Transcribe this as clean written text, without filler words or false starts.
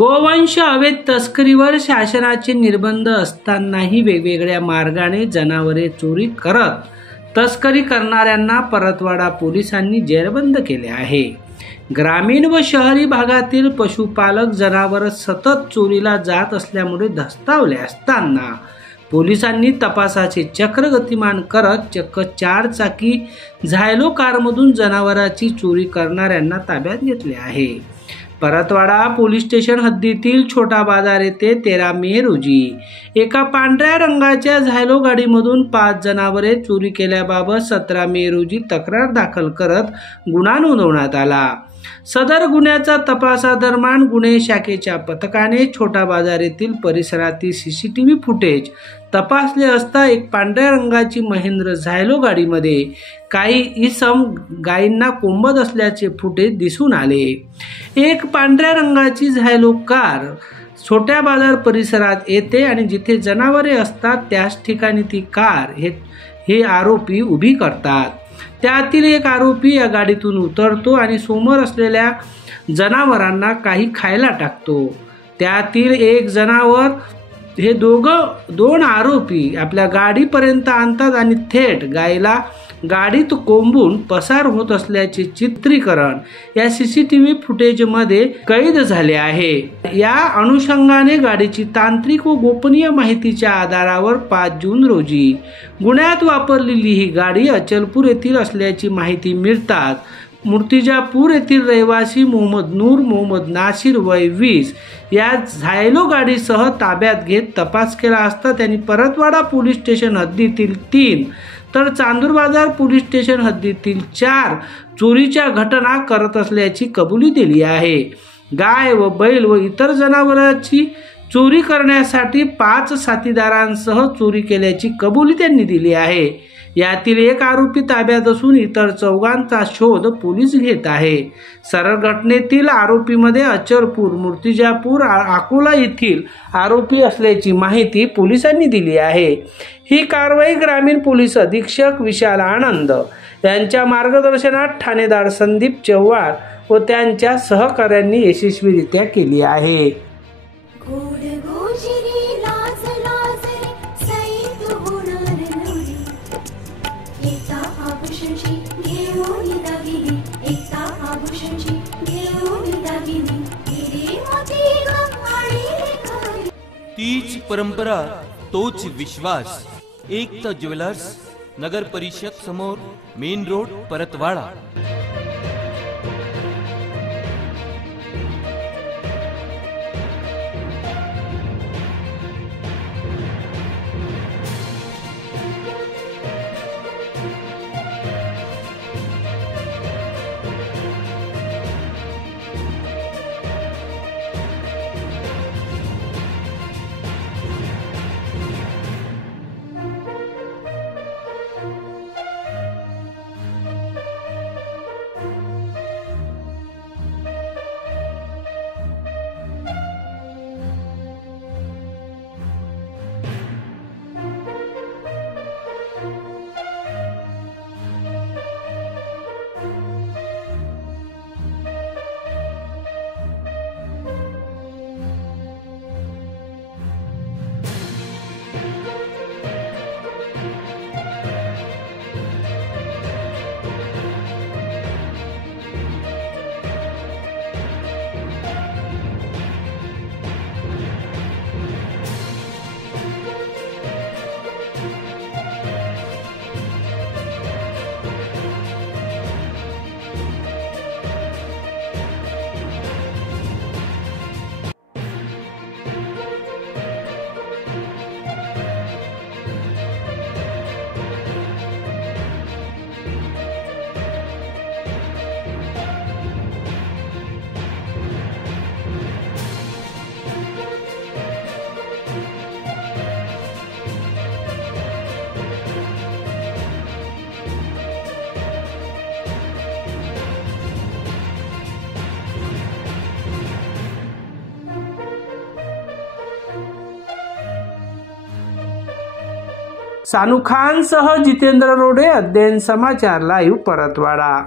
गोवंश अवैध तस्करीवर शासनाचे निर्बंध असतानाही वेगवेगळ्या मार्गाने जनावरे चोरी करत तस्करी करणाऱ्यांना परतवाडा पोलिसांनी जेरबंद केले आहे। ग्रामीण व शहरी भागातील पशुपालक जनावर सतत चोरीला जात असल्यामुळे धास्तावले असताना पोलिसांनी तपासाचे चक्र गतिमान करत चक्क 4 चाकी झायलो कारमधून जनावरांची चोरी करणाऱ्यांना ताब्यात घेतले आहे। परतवाडा पोलीस स्टेशन हद्दीतील छोटा बाजार येथे 13 मे रोजी एका पांढऱ्या रंगाच्या झायलो गाडीमधून 5 जनावरे चोरी केल्याबाबत 17 मे रोजी तक्रार दाखल करत गुन्हा नोंदवण्यात आला। सदर गुन्ह्याचा तपासादरम्यान गुन्हे शाखेच्या पथकाने छोटा बाजार येथील परिसरातील सीसीटीव्ही फुटेज तपासले असता एक पांढऱ्या रंगाची महेंद्र झायलो गाडीमध्ये काही इसम गायींना कोंबत असल्याचे फुटेज दिसून आले। एक पांढऱ्या रंगाची झायलो कार छोट्या बाजार परिसरात येते आणि जिथे जनावरे असतात त्याच ठिकाणी ती कार हे आरोपी उभी करतात। त्यातील एक आरोपी या गाडीतून उतरतो आणि समोर असलेल्या जनावरांना काही खायला टाकतो। त्यातील एक जनावर हे दोन आरोपी आपल्या गाडीपर्यंत आणतात आणि थेट गायीला गाडीत कोंबून पसार होत असल्याचे चित्रीकरण या सीसीटीव्ही फुटेजमध्ये कैद झाले आहे। या अनुषंगाने गाडीची तांत्रिक व गोपनीय माहितीच्या आधारावर 5 जून रोजी गुन्ह्यात वापरलेली ही गाडी अचलपूर येथील असल्याची माहिती मिळतात मूर्तिजापूर येथील रहिवासी मोहम्मद नूर मोहम्मद नासिर वय 20 या झायलो गाडीसह ताब्यात घेत तपास केला असता त्यांनी परतवाडा पोलीस स्टेशन हद्दीतील 3 तर चांदूर बाजार पोलीस स्टेशन हद्दीतील 4 चोरीच्या घटना करत असल्याची कबुली दिली आहे। गाय व बैल व इतर जनावरांची चोरी करण्यासाठी 5 साथीदारांसह चोरी केल्याची कबुली त्यांनी दिली आहे। यातील एक आरोपी ताब्यात असून इतर 4 शोध पोलीस घेत आहे। सरळ घटनेतील आरोपीमध्ये अचलपूर मूर्तिजापूर अकोला येथील आरोपी असल्याची माहिती पोलिसांनी दिली आहे। ही कारवाई ग्रामीण पोलीस अधीक्षक विशाल आनंद यांच्या मार्गदर्शनात ठाणेदार संदीप चव्हाण व त्यांच्या सहकाऱ्यांनी यशस्वीरित्या केली आहे। तीच परंपरा तोच विश्वास एकता ज्वेलर्स नगर परिषद समोर मेन रोड परतवाडा। सानू खान सह जितेंद्र रोडे, अध्ययन समाचार लाईव्ह, परतवाडा।